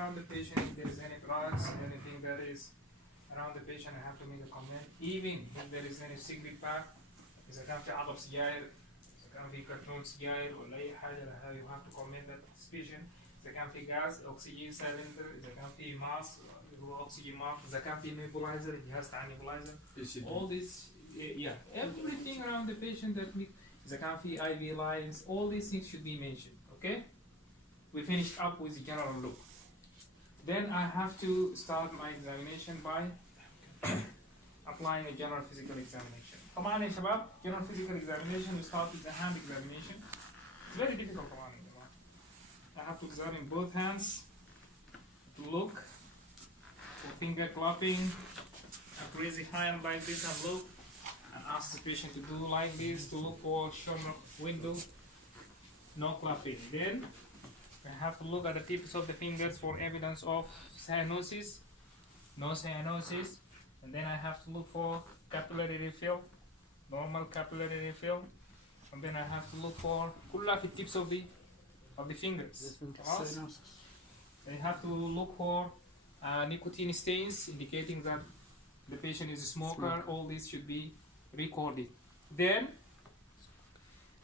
around the patient. If there is any drugs, anything that is around the patient, I have to make a comment. Even if there is any cigarette pack, إذا كان في عقب سجاير، إذا كان في كرتون سجاير ولا أي حاجة لها you have to comment that patient. إذا كان في غاز أكسجين سيلندر، إذا كان في ماسك هو أكسجين ماسك، إذا كان في نيبولايزر جهاز تاع نيبولايزر. All this, yeah, everything around the patient that need. إذا كان في IV lines, all these things should be mentioned. Okay? We finished up with the general look. Then I have to start my examination by applying a general physical examination. طبعا يا شباب general physical examination we start with the hand examination. It's very difficult طبعا يا جماعة. I have to examine both hands, to look for finger clapping, and raise the hand like this and look, and ask the patient to do like this to look for shoulder window, no clapping. Then I have to look at the tips of the fingers for evidence of cyanosis, no cyanosis, and then I have to look for capillary refill, normal capillary refill, and then I have to look for كلها في tips of the fingers. I have to look for nicotine stains indicating that the patient is a smoker. All this should be recorded. Then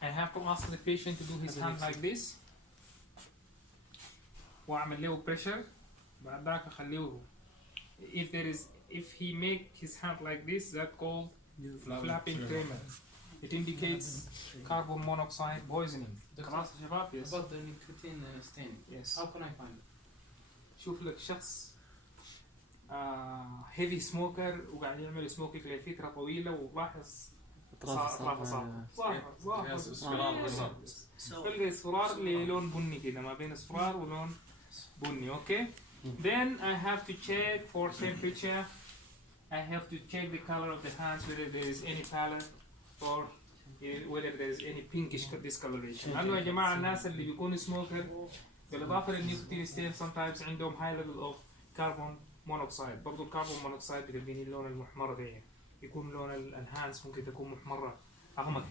I have to ask the patient to do his hand like this. واعمل له pressure. بعد ذاك اخليه. If he make his hand like this, that called flapping tremor. It indicates carbon monoxide poisoning. خلاص يا شباب؟ Yes. About the nicotine stain. Yes. How can I find it? شوف لك شخص heavy smoker وقاعد يعمل smoking لفترة طويلة ولاحظ تلقى اصفرار للون بني كده ما بين اصفرار ولون بني. Okay. Then I have to check for temperature. I have to check the color of the hands, whether there is any pallor or whether there is any pinkish discoloration. لأنه يا جماعة الناس اللي بيكونوا smoker بالإضافة للنيكوتين ستين sometimes عندهم high level of carbon monoxide. برضو الكربون مونوكسيد بتديني اللون المحمر ده، يكون لون الهانس ممكن تكون محمرة أغمق.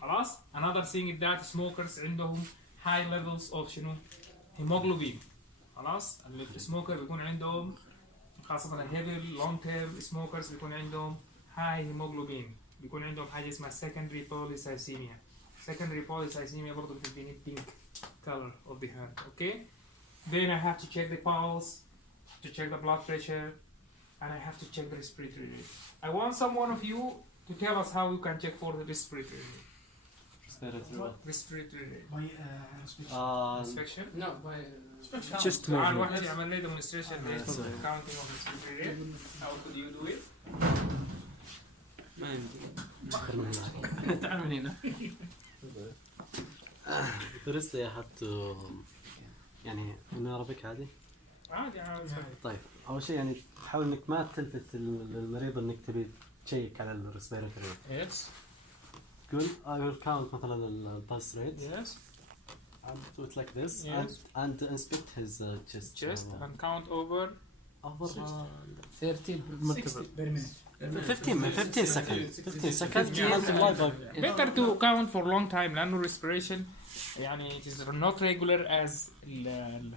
خلاص. Another thing is that smokers عندهم high levels of شنو؟ hemoglobin. خلاص. السموكر بيكون عندهم خاصة heavy long term smokers بيكون عندهم high hemoglobin. بيكون عندهم حاجة اسمها secondary polycythemia. Secondary polycythemia برضو بتديني pink color of the hand. Okay. Then I have to check the pulse, to check the blood pressure, and I have to check the respiratory rate. I want someone of you to tell us how you can check for the respiratory rate. Respiratory rate. By Inspection? No, by Just تعال واحد يعمل لي demonstration counting of respiratory rate. How could you do it? ما عندي. تعال من هنا. First I have to يعني in Arabic عادي. عادي. طيب أول شيء يعني تحاول إنك ما تلفت المريض إنك تبي تشيك على الريسبيراتوري. Yes. قول I will count مثلا البلس rate. Yes. And do it like this. Yes. And inspect his chest. Chest and count over 30 per minute. 15 seconds. 15 seconds. Yeah. Better to count for long time لأنه respiration يعني it is not regular as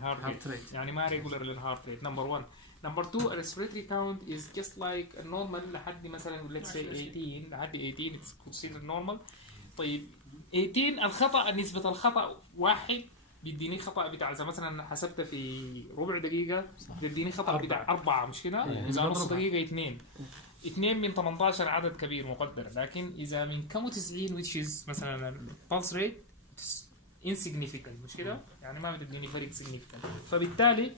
heart rate. يعني ما regular للheart rate. Number one. Number two, a respiratory count is just like a normal لحد مثلا let's say 18 لحد 18 it's considered normal. طيب 18 الخطأ نسبة الخطأ واحد بيديني خطأ بتاع إذا مثلا حسبته في ربع دقيقة بيديني خطأ بتاع 4 مش كده؟ إذا نص دقيقة 2 من 18 عدد كبير مقدر، لكن إذا من كم 90 which is مثلا pulse rate it's insignificant مش كده؟ يعني ما بتديني فرق significant. فبالتالي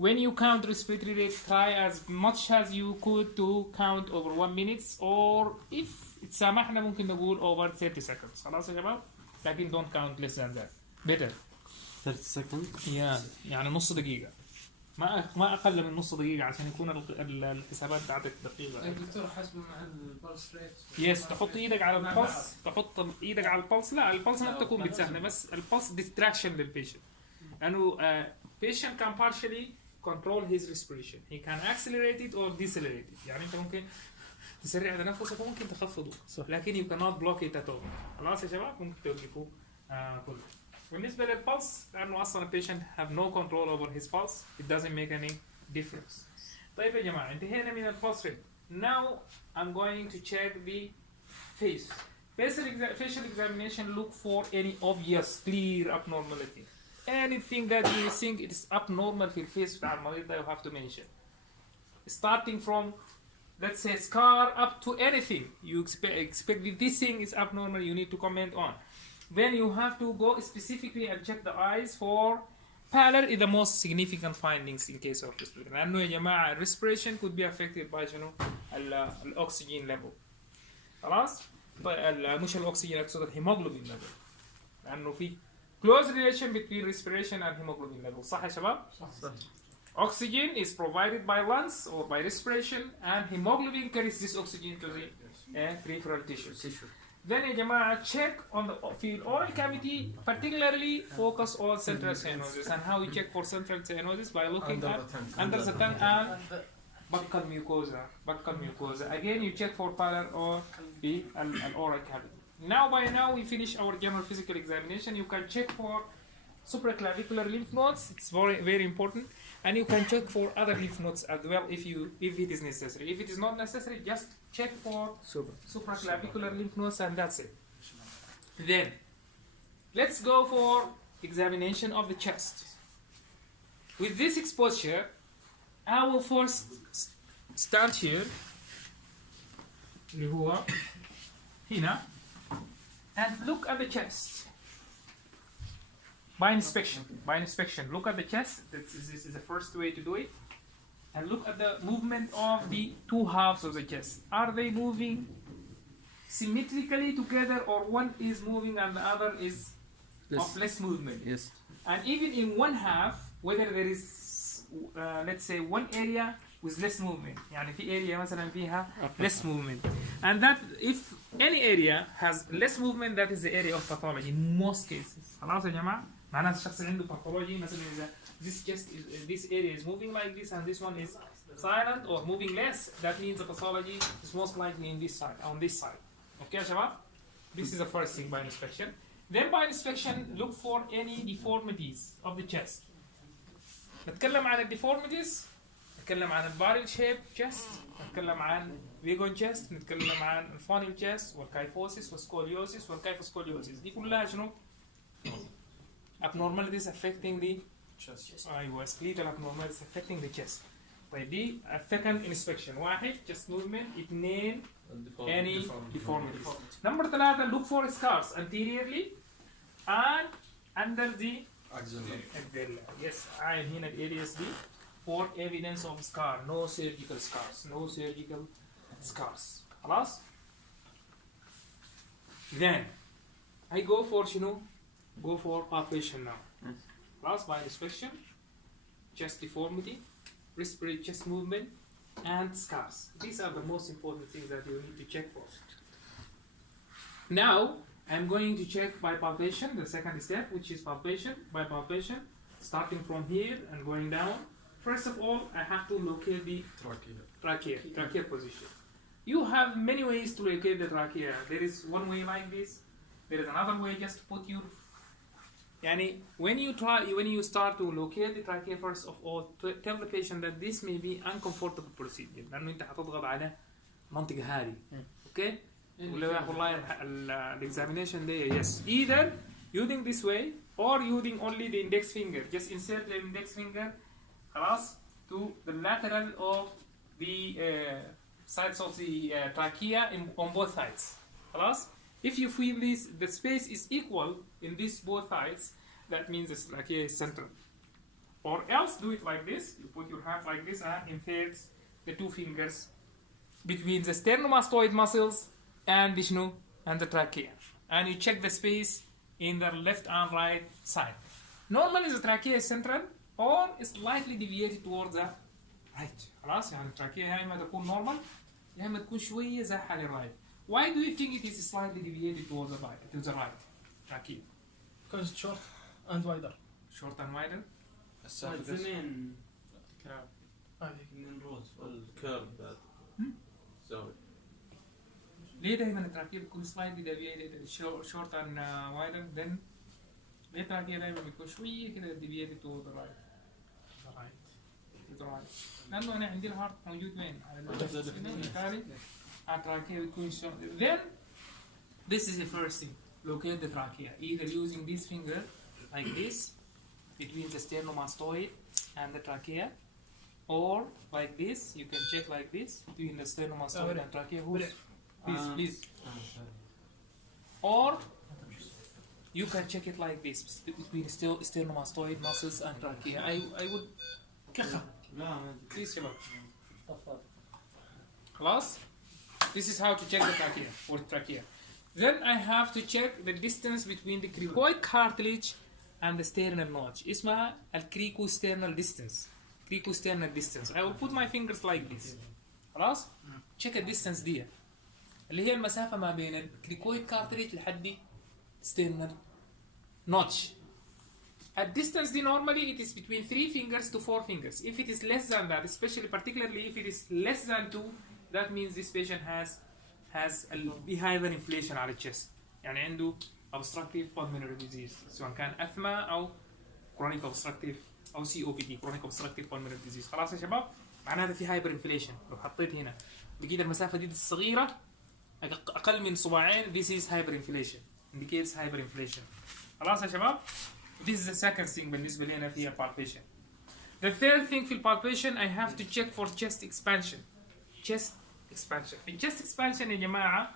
when you count respiratory rate try as much as you could to count over 1 minute or if سامحنا ممكن نقول over 30 seconds. خلاص يا شباب؟ لكن don't count less than that. better. 30 seconds. يعني نص دقيقة. ما أقل من نص دقيقة عشان يكون الحسابات بتاعتك دقيقة. الدكتور حسب مع البلس ريت. يس تحط إيدك على البلس، تحط إيدك على البلس. لا البلس ما بتكون بتسهلة بس البلس distraction للبيشنت. لأنه patient can partially control his respiration. He can accelerate it or decelerate it. يعني أنت ممكن تسرع تنفسك وممكن تخفضه. لكن you cannot block it at all. خلاص يا شباب ممكن توقفوه كله. بالنسبة للبلس لأنه أصلا patient have no control over his pulse, it doesn't make any difference. طيب يا جماعة انتهينا من البلس rate. Now I'm going to check the face. Facial examination look for any obvious clear abnormality. Anything that you think it is abnormal في الفيس بتاع المريض ده you have to mention. Starting from let's say scar up to anything you expect that this thing is abnormal, you need to comment on. Then you have to go specifically and check the eyes for pallor is the most significant findings in case of respiration. لأنه يا جماعة respiration could be affected by شنو الأكسجين level. خلاص؟ مش الأكسجين أقصد الهيموغلوبين level. لأنه في close relation between respiration and hemoglobin level. صح يا شباب؟ صح. Oxygen is provided by lungs or by respiration, and hemoglobin carries this oxygen to the peripheral tissues. Then يا جماعة check on the oral cavity, particularly focus on central cyanosis. And how we check for central cyanosis? By looking under the tongue and buccal mucosa. Again, you check for pallor or the oral cavity. Now we finish our general physical examination. You can check for supraclavicular lymph nodes. It's very, very important. And you can check for other lymph nodes as well if it is necessary. If it is not necessary, just check for supraclavicular lymph nodes and that's it. Then, let's go for examination of the chest. With this exposure, I will first stand here اللي هو هنا and look at the chest. By inspection, look at the chest. This is the first way to do it. And look at the movement of the two halves of the chest. Are they moving symmetrically together, or one is moving and the other is of less movement? Yes. And even in one half, whether there is, let's say, one area with less movement. يعني في area مثلا فيها less movement. And that if any area has less movement, that is the area of pathology in most cases. خلاص يا جماعة؟ معناته الشخص عنده pathology مثلا إذا this area is moving like this and this one is silent or moving less, that means the pathology is most likely in this side, on this side. Okay يا شباب? This is the first thing by inspection. Then by inspection, look for any deformities of the chest. نتكلم عن الديفورميتيز، نتكلم عن البارل شيب chest، نتكلم عن فيجون chest، نتكلم عن الفونيل chest والكايفوسيس والسكوليوسيس والكايفوسكوليوسيس. دي كلها شنو؟ abnormalities affecting the chest. أيوة skeletal abnormalities affecting the chest. طيب دي second inspection. واحد chest movement، اثنين any deformities. Number 3 look for scars anteriorly and under the axilla. Yes, عين هنا areas دي for evidence of scar. No surgical scars. خلاص؟ Then I go for شنو؟ Go for palpation now. خلاص by inspection, chest deformity, respiratory chest movement, and scars. These are the most important things that you need to check for. Now I'm going to check by palpation, the second step, which is palpation. By palpation, starting from here and going down. First of all, I have to locate the trachea position. You have many ways to locate the trachea. There is one way like this. There is another way, just put your Yani when you start to locate the trachea, first of all, tell the patient that this may be uncomfortable procedure لأنه أنت هتضغط على منطقة هذه. Okay? والله examination day, yes. Either using this way or using only the index finger. Just insert the index finger خلاص to the lateral of the sides of the trachea on both sides. خلاص? If you feel the space is equal in these both sides, that means the trachea is central. Or else do it like this. You put your hand like this and insert the two fingers between the sternomastoid muscles and the trachea. And you check the space in the left and right side. Normally the trachea is central or slightly deviated towards the right. خلاص يعني التراكية يا إما تكون normal يا إما تكون شوية زاحة للرايت. Why do you think it is slightly deviated towards the right? To the right. Trachea. Because it's short and wider. Short and wider. زمان كراب هذه من روز الكيرف بعد زاوية. ليه دائما التراكية بتكون slightly deviated short and wider than التراكية دائما بيكون شوية كده deviated to the right. لأنه أنا عندي الهارت موجود وين؟ على بالتالي التراكية بتكون شلون. Then this is the first thing. Locate the trachea either using this finger like this between the sternomastoid and the trachea, or like this. You can check like this between the sternomastoid and trachea. Please. Or you can check it like this between sternomastoid muscles and trachea. I would please شباب. خلاص. This is how to check the trachea or trachea. Then I have to check the distance between the cricoid cartilage and the sternal notch. اسمها الcricosternal distance. Cricosternal distance. I will put my fingers like this. خلاص. check the distance دي اللي هي المسافة ما بين الكريكويد كارتريج لحد sternal notch. At distance D normally it is between 3 fingers to 4 fingers. If it is less than that, especially particularly if it is less than 2, that means this patient has a hyperinflation على الchest. يعني عنده obstructive pulmonary disease سواء كان أثما أو chronic obstructive أو COPD chronic obstructive pulmonary disease. خلاص يا شباب؟ معناها في hyperinflation. لو حطيت هنا لقيت المسافة دي الصغيرة أقل من صباعين, this is hyperinflation. indicates hyperinflation. خلاص يا شباب؟ This is the second thing بالنسبة لنا في palpation. The third thing في palpation I have to check for chest expansion. Chest expansion. في chest expansion يا جماعة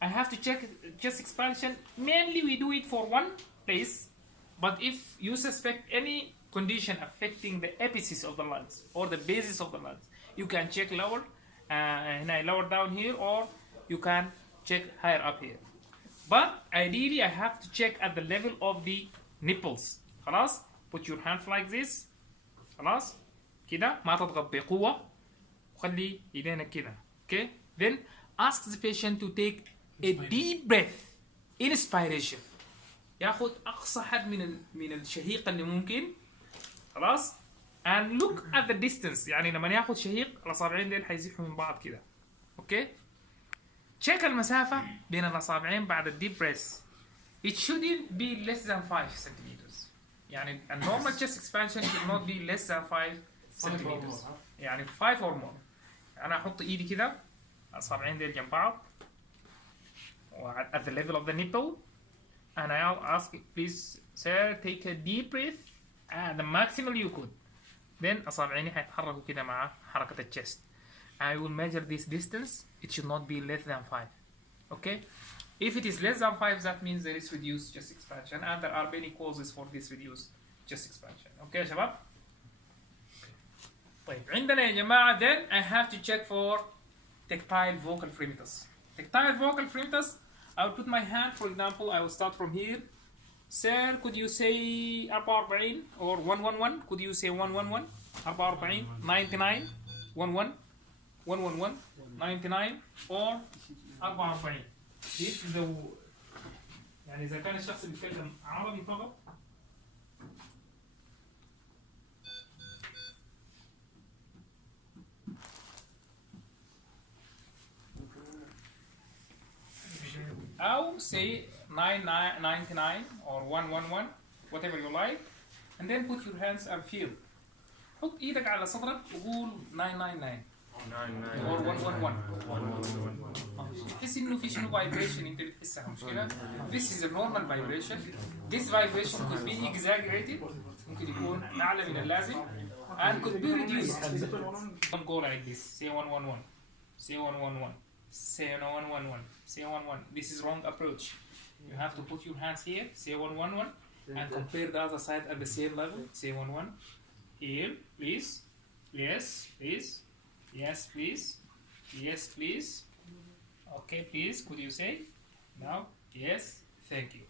I have to check chest expansion. Mainly we do it for one place, but if you suspect any condition affecting the apices of the lungs or the bases of the lungs, you can check lower, lower down here, or you can check higher up here. But ideally I have to check at the level of the nipples. خلاص. Put your hands like this. خلاص. كده ما تضغط بقوة. وخلي يدينك كده. Okay. Then ask the patient to take a deep breath. Inspiration. ياخد أقصى حد من الشهيق اللي ممكن. خلاص. And look at the distance. يعني لما ياخد شهيق الأصابعين ديل حيزيحوا من بعض كده. Okay. check المسافة بين الأصابعين بعد الديب بريس. It shouldn't be less than 5 centimeters. يعني a normal chest expansion should not be less than 5 centimeters. يعني 5 or more. أنا أحط إيدي كده الأصابعين ديل جنب بعض at the level of the nipple, and I'll ask please sir take a deep breath at the maximum you could. Then أصابعيني حيتحركوا كده مع حركة الchest. I will measure this distance. It should not be less than 5. Okay? If it is less than 5, that means there is reduced chest expansion, and there are many causes for this reduced chest expansion. Okay يا شباب؟ طيب عندنا يا جماعة then I have to check for tactile vocal fremitus. Tactile vocal fremitus, I will put my hand, for example, I will start from here. Sir, could you say 44 or 111? Could you say 111? 44, 99, 11, 111, 99 or 44. This is the يعني إذا كان الشخص بيتكلم عربي فقط أو say 99 or 111 whatever you like, and then put your hands and feel. حط إيدك على صدرك وقول 999 or 111. تحس إنه في شنو vibration أنت بتحسها مش كده؟ This is a normal vibration. This vibration could be exaggerated. ممكن يكون أعلى من اللازم and could be reduced. Don't go like this. Say 111. Say 111. Say 111. Say 111. This is wrong approach. You have to put your hands here. Say 111 and compare the other side at the same level. Say 11. Here, please. Yes, please. Yes, please. Yes, please. Okay, please. Could you say? Now, yes. Thank you.